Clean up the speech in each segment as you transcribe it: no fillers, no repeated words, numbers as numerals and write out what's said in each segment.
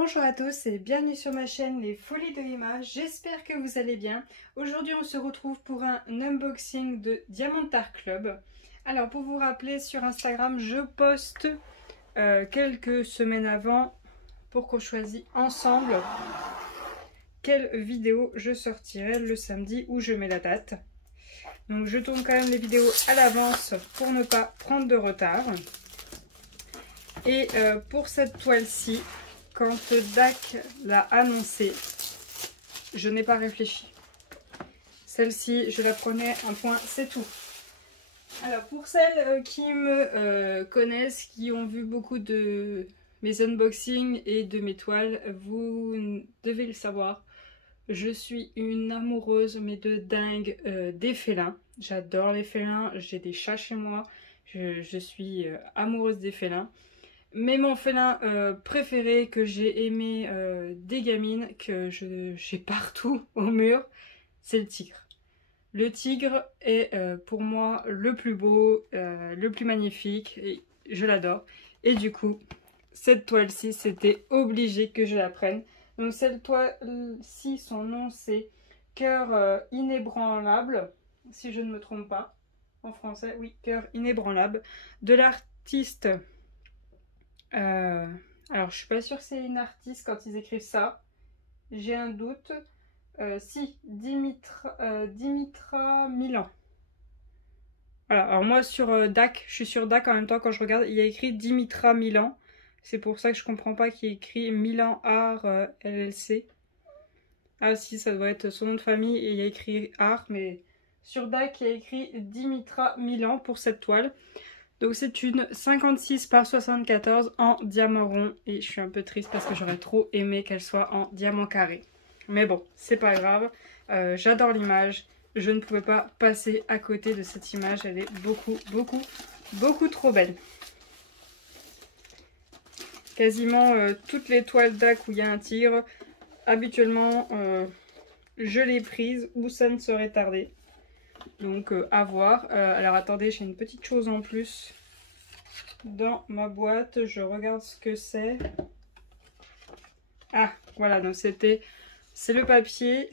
Bonjour à tous et bienvenue sur ma chaîne Les Folies de Emma, j'espère que vous allez bien. Aujourd'hui on se retrouve pour un unboxing de Diamond Art Club. Alors pour vous rappeler, sur Instagram je poste quelques semaines avant pour qu'on choisisse ensemble quelle vidéo je sortirai le samedi où je mets la date. Donc je tourne quand même les vidéos à l'avance pour ne pas prendre de retard. Et pour cette toile-ci, quand DAC l'a annoncé, je n'ai pas réfléchi. Celle-ci, je la prenais un point, c'est tout. Alors pour celles qui me connaissent, qui ont vu beaucoup de mes unboxings et de mes toiles, vous devez le savoir. Je suis une amoureuse, mais de dingue, des félins. J'adore les félins, j'ai des chats chez moi. Je suis amoureuse des félins. Mais mon félin préféré que j'ai aimé des gamines, que j'ai partout au mur, c'est le tigre. Le tigre est pour moi le plus beau, le plus magnifique, et je l'adore. Et du coup, cette toile-ci, c'était obligé que je la prenne. Donc cette toile-ci, son nom c'est Cœur inébranlable, si je ne me trompe pas. En français, oui, Cœur inébranlable, de l'artiste... alors je suis pas sûre que c'est une artiste quand ils écrivent ça, j'ai un doute. Si, Dimitra Milan. Voilà, alors moi sur DAC, je suis sur DAC en même temps. Quand je regarde, il y a écrit Dimitra Milan, c'est pour ça que je comprends pas qu'il y ait écrit Milan Art LLC. Ah si, ça doit être son nom de famille et il y a écrit Art, mais sur DAC il y a écrit Dimitra Milan pour cette toile. Donc c'est une 56 par 74 en diamant rond. Et je suis un peu triste parce que j'aurais trop aimé qu'elle soit en diamant carré. Mais bon, c'est pas grave. J'adore l'image. Je ne pouvais pas passer à côté de cette image. Elle est beaucoup trop belle. Quasiment toutes les toiles DAC où il y a un tigre, habituellement je l'ai prise ou ça ne serait tardé. Donc à voir. Alors attendez, j'ai une petite chose en plus dans ma boîte. Je regarde ce que c'est. Ah voilà, donc c'est le papier.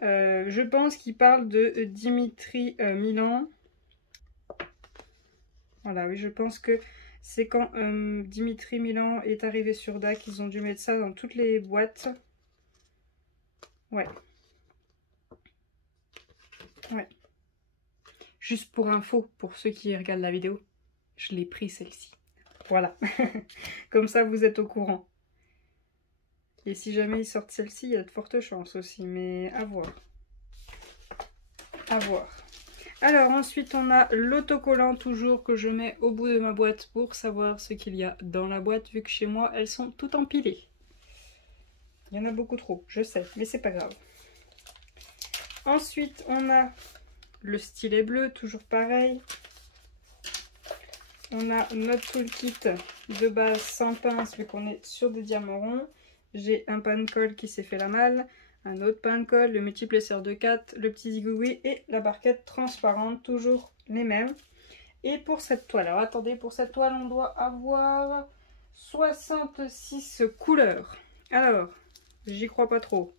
Je pense qu'il parle de Dimitri Milan. Voilà, oui, je pense que c'est quand Dimitri Milan est arrivé sur DAC, ils ont dû mettre ça dans toutes les boîtes. Ouais. Ouais. Juste pour info, pour ceux qui regardent la vidéo, je l'ai pris celle-ci. Voilà. Comme ça, vous êtes au courant. Et si jamais ils sortent celle-ci, il y a de fortes chances aussi. Mais à voir. À voir. Alors ensuite, on a l'autocollant toujours que je mets au bout de ma boîte pour savoir ce qu'il y a dans la boîte. Vu que chez moi, elles sont toutes empilées. Il y en a beaucoup trop, je sais, mais c'est pas grave. Ensuite, on a le stylet bleu, toujours pareil. On a notre toolkit de base sans pince, vu qu'on est sur des diamants ronds. J'ai un pan de colle qui s'est fait la malle, un autre pan de colle, le multiplesseur de 4, le petit zigouille et la barquette transparente, toujours les mêmes. Et pour cette toile, alors attendez, pour cette toile, on doit avoir 66 couleurs. Alors, j'y crois pas trop,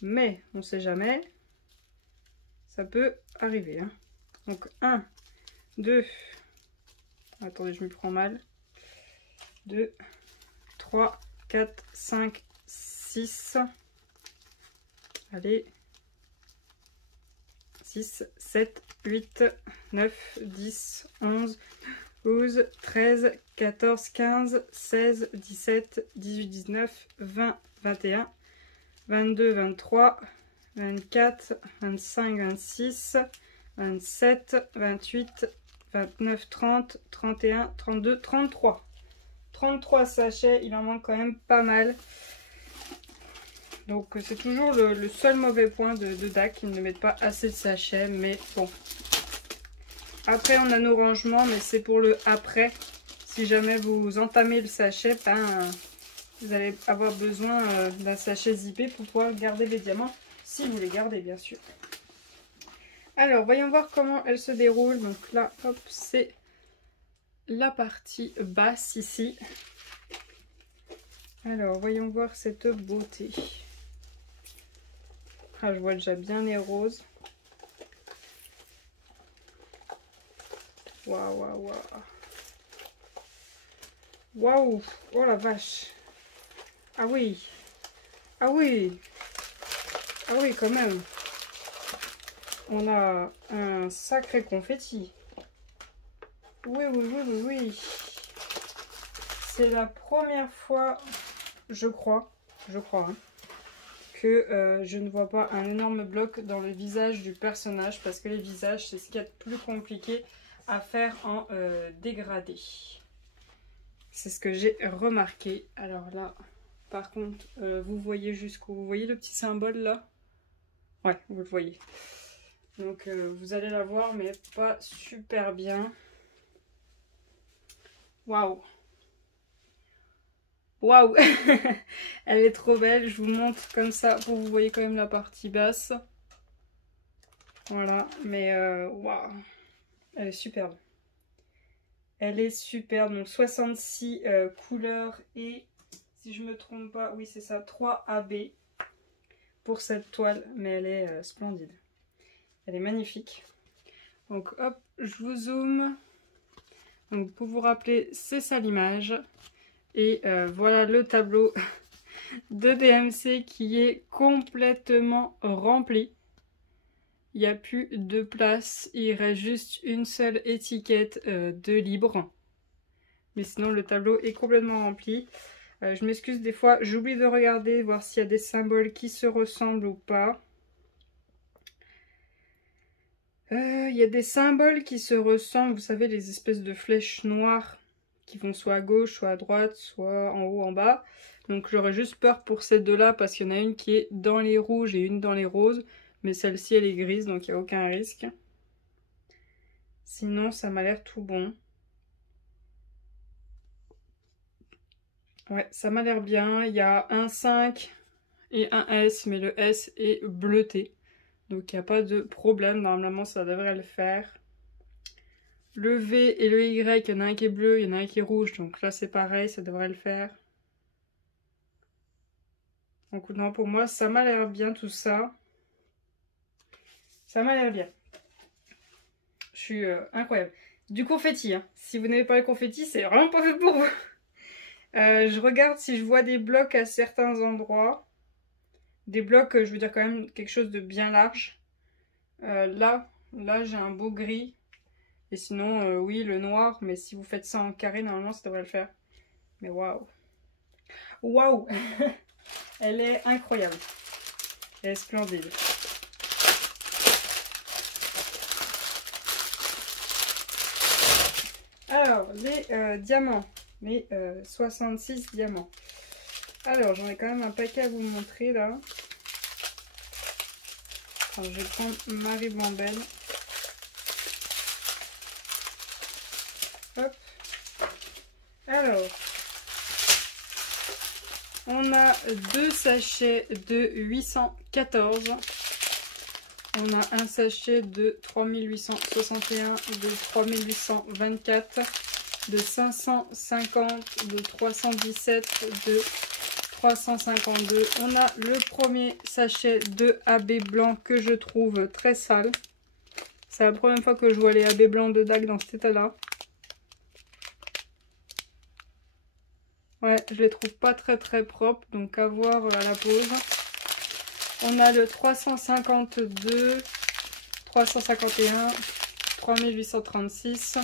mais on sait jamais. Ça peut arriver. Hein. Donc 1, 2, attendez, je me prends mal. 2, 3, 4, 5, 6. Allez. 6, 7, 8, 9, 10, 11, 12, 13, 14, 15, 16, 17, 18, 19, 20, 21, 22, 23, 24, 25, 26, 27, 28, 29, 30, 31, 32, 33. 33 sachets, il en manque quand même pas mal. Donc c'est toujours le seul mauvais point de DAC, ils ne mettent pas assez de sachets, mais bon. Après on a nos rangements, mais c'est pour le après. Si jamais vous entamez le sachet, ben, vous allez avoir besoin d'un sachet zippé pour pouvoir garder les diamants, si vous les gardez bien sûr. Alors voyons voir comment elle se déroule. Donc là, hop, c'est la partie basse ici. Alors, voyons voir cette beauté. Ah, je vois déjà bien les roses. Waouh, waouh, waouh. Waouh, oh la vache. Ah oui. Ah oui. Ah oui, quand même. On a un sacré confetti. Oui, oui, oui, oui, oui. C'est la première fois, je crois, hein, que je ne vois pas un énorme bloc dans le visage du personnage, parce que les visages, c'est ce qu'il y a de plus compliqué à faire en dégradé. C'est ce que j'ai remarqué. Alors là, par contre, vous voyez jusqu'où? Vous voyez le petit symbole là? Ouais, vous le voyez. Donc vous allez la voir, mais pas super bien. Waouh! Waouh! Elle est trop belle. Je vous montre comme ça pour que vous voyez quand même la partie basse. Voilà, mais waouh! Elle est superbe. Elle est superbe. Donc 66 couleurs et, si je me trompe pas, oui c'est ça, 3 AB pour cette toile. Mais elle est splendide. Elle est magnifique. Donc hop, je vous zoome. Donc pour vous rappeler, c'est ça l'image. Et voilà le tableau de DMC qui est complètement rempli. Il n'y a plus de place. Il reste juste une seule étiquette de libre. Mais sinon le tableau est complètement rempli. Je m'excuse, des fois j'oublie de regarder, voir s'il y a des symboles qui se ressemblent ou pas. Il y a des symboles qui se ressemblent, vous savez, les espèces de flèches noires qui vont soit à gauche, soit à droite, soit en haut, en bas. Donc j'aurais juste peur pour ces deux-là parce qu'il y en a une qui est dans les rouges et une dans les roses. Mais celle-ci, elle est grise, donc il n'y a aucun risque. Sinon, ça m'a l'air tout bon. Ouais, ça m'a l'air bien. Il y a un 5 et un S, mais le S est bleuté. Donc il n'y a pas de problème, normalement ça devrait le faire. Le V et le Y, il y en a un qui est bleu, il y en a un qui est rouge, donc là c'est pareil, ça devrait le faire. Donc non, pour moi ça m'a l'air bien tout ça. Ça m'a l'air bien. Je suis incroyable. Du confetti, hein. Si vous n'avez pas le confetti, c'est vraiment pas fait pour vous. Je regarde si je vois des blocs à certains endroits. Des blocs, je veux dire quand même quelque chose de bien large. Là j'ai un beau gris. Et sinon, oui, le noir. Mais si vous faites ça en carré, normalement, ça devrait le faire. Mais waouh! Waouh! Elle est incroyable. Elle est splendide. Alors, les diamants. Les 66 diamants. Alors, j'en ai quand même un paquet à vous montrer, là. Alors, je vais prendre ma ribambelle. Hop. Alors, on a deux sachets de 814. On a un sachet de 3861, de 3824, de 550, de 317, de 352. On a le premier sachet de AB blanc que je trouve très sale. C'est la première fois que je vois les AB blancs de DAC dans cet état-là. Ouais, je les trouve pas très propres, donc à voir à la pause. On a le 352, 351, 3836,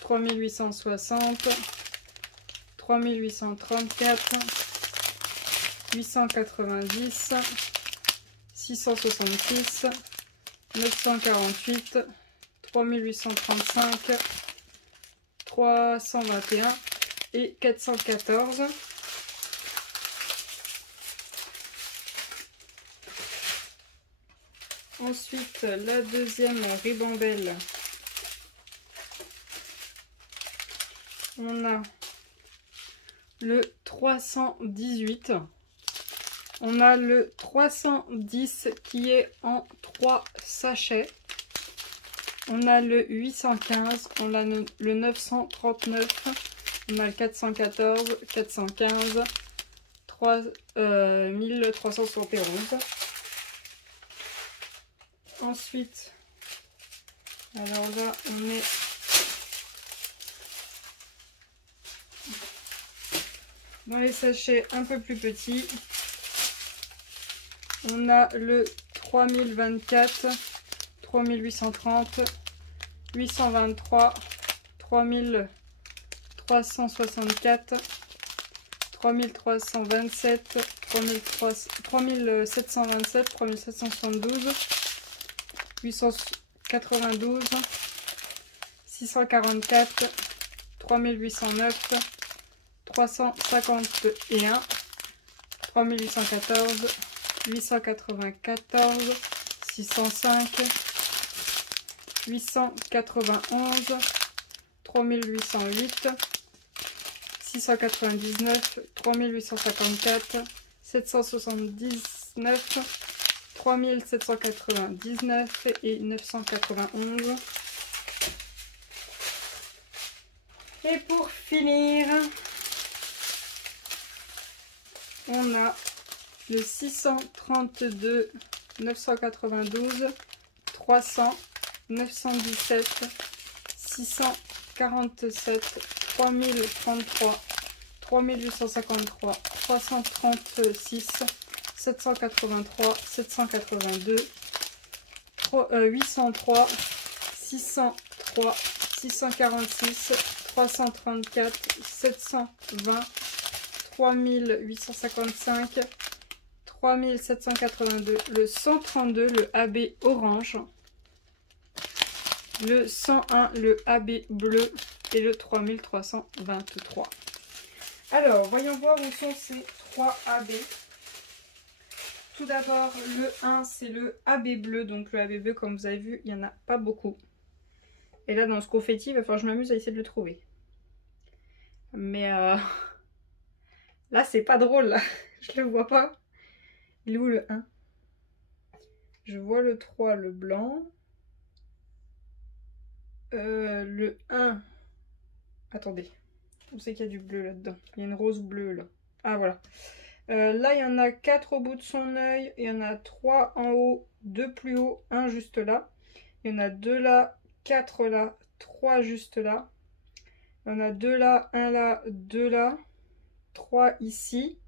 3860, 3834, 890, 666, 948, 3835, 321 et 414. Ensuite, la deuxième ribambelle. On a le 318. On a le 310 qui est en 3 sachets. On a le 815. On a le 939. On a le 414, 415, 1371. Ensuite, alors là, on est dans les sachets un peu plus petits. On a le 3024, 3830, 823, 3364, 3327, 3727, 3772, 892, 644, 3809, 351, 3814, 894, 605, 891, 3808, 699, 3854, 779, 3799 et 991. Et pour finir, on a le 632, 992, 300, 917, 647, 3033, 3853, 336, 783, 782, 803, 603, 646, 334, 720, 3855, 3782, le 132, le AB orange, le 101, le AB bleu et le 3323. Alors, voyons voir où sont ces 3 AB. Tout d'abord, le 1, c'est le AB bleu. Donc le AB bleu, comme vous avez vu, il n'y en a pas beaucoup. Et là, dans ce confetti, il va falloir que je m'amuse à essayer de le trouver. Mais là, c'est pas drôle. Là. Je le vois pas. Il est où le 1? Je vois le 3, le blanc. Le 1. Attendez. Où c'est qu'il y a du bleu là-dedans? Il y a une rose bleue là. Ah voilà. Là, il y en a 4 au bout de son œil. Il y en a 3 en haut, 2 plus haut, 1 juste là. Il y en a 2 là, 4 là, 3 juste là. Il y en a 2 là, 1 là, 2 là, 3 ici,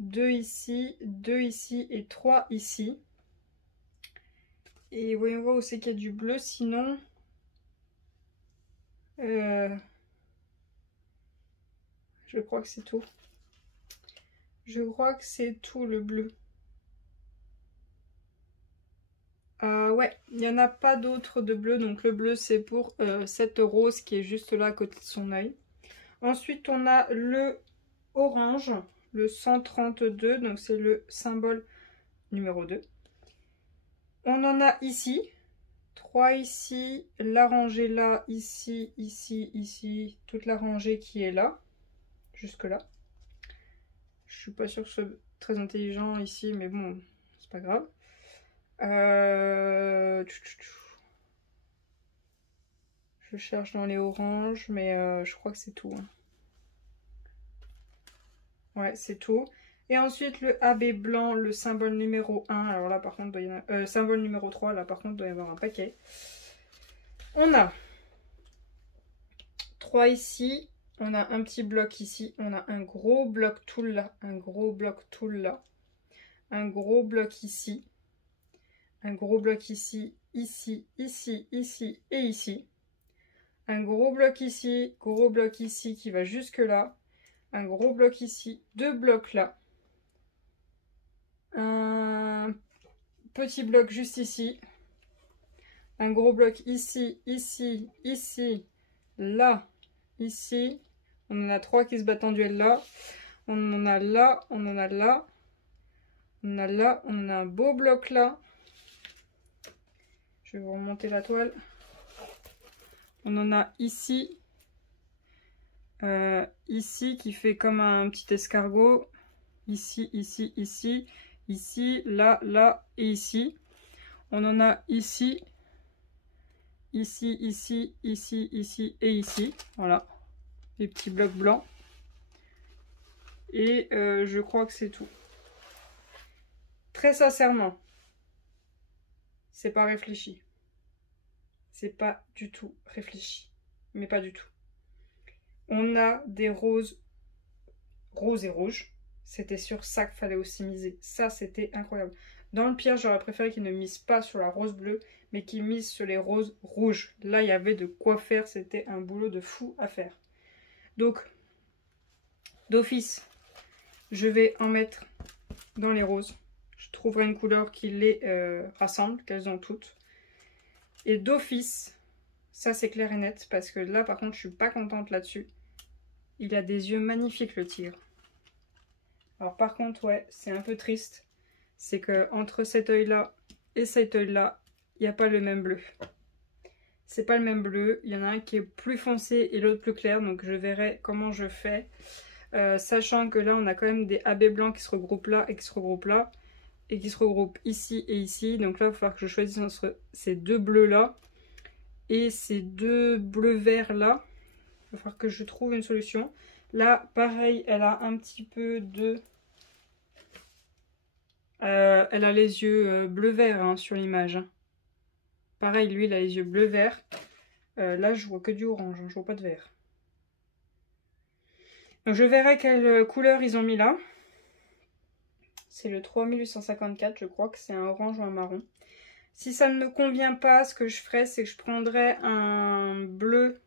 2 ici, 2 ici et 3 ici. Et voyons voir où c'est qu'il y a du bleu, sinon... je crois que c'est tout. Je crois que c'est tout le bleu. Ouais, il n'y en a pas d'autre de bleu. Donc le bleu c'est pour cette rose qui est juste là à côté de son œil. Ensuite on a le orange, le 132. Donc c'est le symbole numéro 2. On en a ici. 3 ici. La rangée là, ici, ici, ici. Toute la rangée qui est là. Jusque là. Je suis pas sûre que ce soit très intelligent ici, mais bon, c'est pas grave. Je cherche dans les oranges, mais je crois que c'est tout. Hein. Ouais, c'est tout. Et ensuite, le AB blanc, le symbole numéro 1. Alors là, par contre, doit y en avoir, symbole numéro 3, là, par contre, il doit y avoir un paquet. On a 3 ici. On a un petit bloc ici. On a un gros bloc tout là. Un gros bloc tout là. Un gros bloc ici. Un gros bloc ici, ici, ici, ici et ici. Un gros bloc ici qui va jusque là. Un gros bloc ici, 2 blocs là. Un petit bloc juste ici. Un gros bloc ici, ici, ici, là, ici. On en a 3 qui se battent en duel là. On en a là, on en a là. On a là, on a un beau bloc là. Je vais vous remonter la toile. On en a ici. Ici qui fait comme un petit escargot. Ici, ici, ici. Ici, là, là et ici. On en a ici. Ici, ici, ici, ici et ici. Voilà. les petits blocs blancs. Et je crois que c'est tout. Très sincèrement, c'est pas réfléchi. C'est pas du tout réfléchi. Mais pas du tout. On a des roses et rouges. C'était sur ça qu'il fallait aussi miser. Ça, c'était incroyable. Dans le pire, j'aurais préféré qu'ils ne misent pas sur la rose bleue, mais qu'ils misent sur les roses rouges. Là, il y avait de quoi faire. C'était un boulot de fou à faire. Donc, d'office, je vais en mettre dans les roses. Je trouverai une couleur qui les rassemble, qu'elles ont toutes. Et d'office, ça c'est clair et net, parce que là, par contre, je suis pas contente là-dessus. Il a des yeux magnifiques, le tigre. Alors par contre, ouais, c'est un peu triste. C'est que entre cet œil-là et cet œil-là, il n'y a pas le même bleu. C'est pas le même bleu. Il y en a un qui est plus foncé et l'autre plus clair. Donc je verrai comment je fais. Sachant que là, on a quand même des AB blancs qui se regroupent là et qui se regroupent là. Et qui se regroupent ici et ici. Donc là, il va falloir que je choisisse entre ces deux bleus-là et ces deux bleus-verts-là. Il va falloir que je trouve une solution. Là, pareil, elle a un petit peu de... elle a les yeux bleu-vert hein, sur l'image. Pareil, lui, il a les yeux bleu-vert. Là, je vois que du orange, hein, je vois pas de vert. Donc, je verrai quelle couleur ils ont mis là. C'est le 3854, je crois que c'est un orange ou un marron. Si ça ne me convient pas, ce que je ferai, c'est que je prendrai un bleu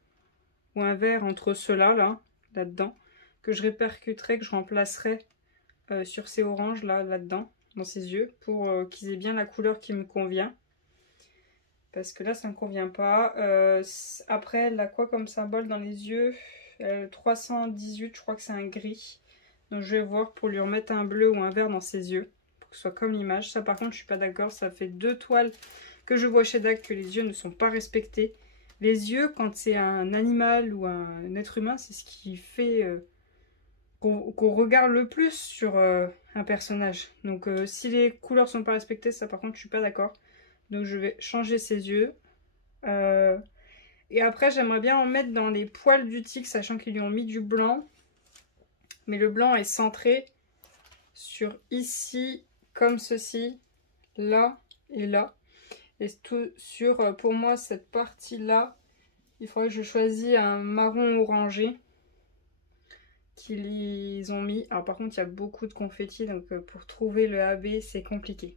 ou un vert entre ceux-là, là-dedans, que je répercuterai, que je remplacerai sur ces oranges là-dedans, dans ses yeux, pour qu'ils aient bien la couleur qui me convient. Parce que là, ça ne me convient pas. Après, elle a quoi comme symbole dans les yeux? 318, je crois que c'est un gris. Donc je vais voir pour lui remettre un bleu ou un vert dans ses yeux. Pour que ce soit comme l'image. Ça par contre, je suis pas d'accord. Ça fait 2 toiles que je vois chez DAC que les yeux ne sont pas respectés. Les yeux, quand c'est un animal ou un être humain, c'est ce qui fait qu'on regarde le plus sur un personnage. Donc si les couleurs sont pas respectées, ça par contre, je suis pas d'accord. Donc je vais changer ses yeux. Et après, j'aimerais bien en mettre dans les poils du tigre, sachant qu'ils lui ont mis du blanc. Mais le blanc est centré sur ici, comme ceci, là et là. Et tout sur, pour moi, cette partie-là, il faudrait que je choisisse un marron orangé qu'ils ont mis. Alors par contre, il y a beaucoup de confettis, donc pour trouver le AB, c'est compliqué.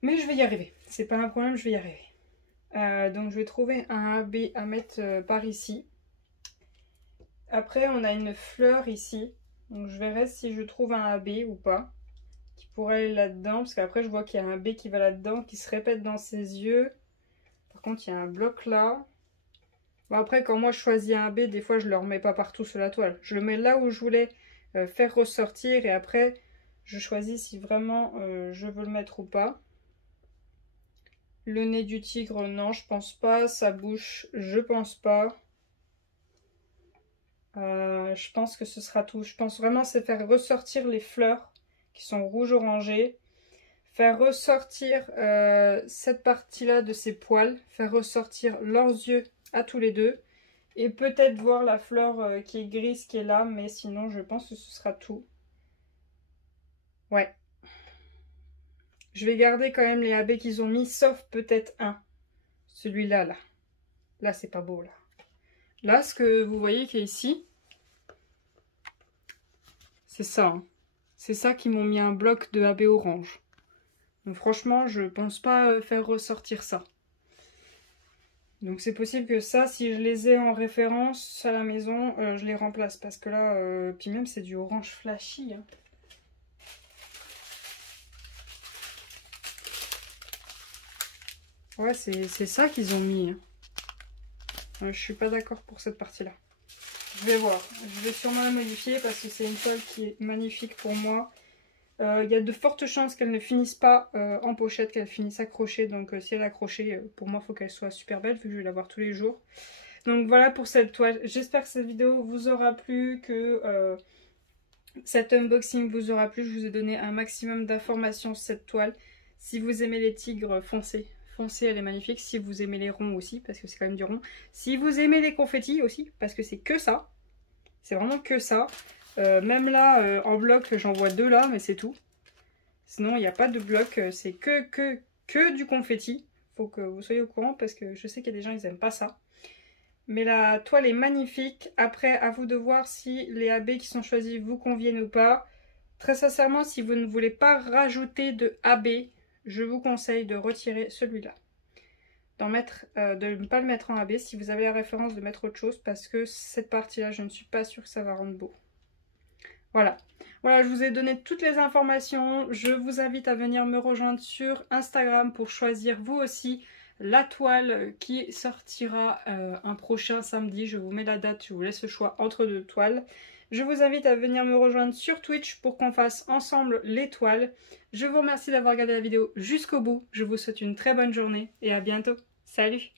Mais je vais y arriver. C'est pas un problème, je vais y arriver. Donc je vais trouver un AB à mettre par ici. Après, on a une fleur ici. Donc je verrai si je trouve un AB ou pas. Qui pourrait aller là-dedans. Parce qu'après, je vois qu'il y a un AB qui va là-dedans. Qui se répète dans ses yeux. Par contre, il y a un bloc là. Bon, après, quand moi je choisis un AB, des fois, je ne le remets pas partout sur la toile. Je le mets là où je voulais faire ressortir. Et après, je choisis si vraiment je veux le mettre ou pas. Le nez du tigre, non, je pense pas. Sa bouche, je pense pas. Je pense que ce sera tout. Je pense vraiment c'est faire ressortir les fleurs qui sont rouge-orangé. Faire ressortir cette partie-là de ses poils. Faire ressortir leurs yeux à tous les deux. Et peut-être voir la fleur qui est grise qui est là. Mais sinon, je pense que ce sera tout. Ouais. Je vais garder quand même les AB qu'ils ont mis. Sauf peut-être un. Celui-là, là. Là, c'est pas beau, là. Là, ce que vous voyez qui est ici, c'est ça. Hein. C'est ça qui m'ont mis un bloc de AB orange. Donc franchement, je pense pas faire ressortir ça. Donc c'est possible que ça, si je les ai en référence à la maison, je les remplace. Parce que là, puis même c'est du orange flashy. Hein. Ouais, c'est ça qu'ils ont mis. Hein. Je suis pas d'accord pour cette partie-là. Je vais voir. Je vais sûrement la modifier parce que c'est une toile qui est magnifique pour moi. Il y a de fortes chances qu'elle ne finisse pas en pochette, qu'elle finisse accrochée. Donc si elle est accrochée, pour moi, il faut qu'elle soit super belle vu que je vais la voir tous les jours. Donc voilà pour cette toile. J'espère que cette vidéo vous aura plu, que cet unboxing vous aura plu. Je vous ai donné un maximum d'informations sur cette toile. Si vous aimez les tigres, foncez. foncée, elle est magnifique. Si vous aimez les ronds aussi, parce que c'est quand même du rond. Si vous aimez les confettis aussi, parce que c'est que ça. C'est vraiment que ça. Même là, en bloc, j'en vois 2 là, mais c'est tout. Sinon, il n'y a pas de bloc. C'est que du confetti. Faut que vous soyez au courant, parce que je sais qu'il y a des gens, ils n'aiment pas ça. Mais la toile est magnifique. Après, à vous de voir si les AB qui sont choisis vous conviennent ou pas. Très sincèrement, si vous ne voulez pas rajouter de AB, je vous conseille de retirer celui-là. De ne pas le mettre en AB. Si vous avez la référence, de mettre autre chose. Parce que cette partie-là, je ne suis pas sûre que ça va rendre beau. Voilà. Voilà, je vous ai donné toutes les informations. Je vous invite à venir me rejoindre sur Instagram pour choisir vous aussi la toile qui sortira un prochain samedi. Je vous mets la date, je vous laisse le choix entre 2 toiles. Je vous invite à venir me rejoindre sur Twitch pour qu'on fasse ensemble les toiles. Je vous remercie d'avoir regardé la vidéo jusqu'au bout. Je vous souhaite une très bonne journée et à bientôt. Salut!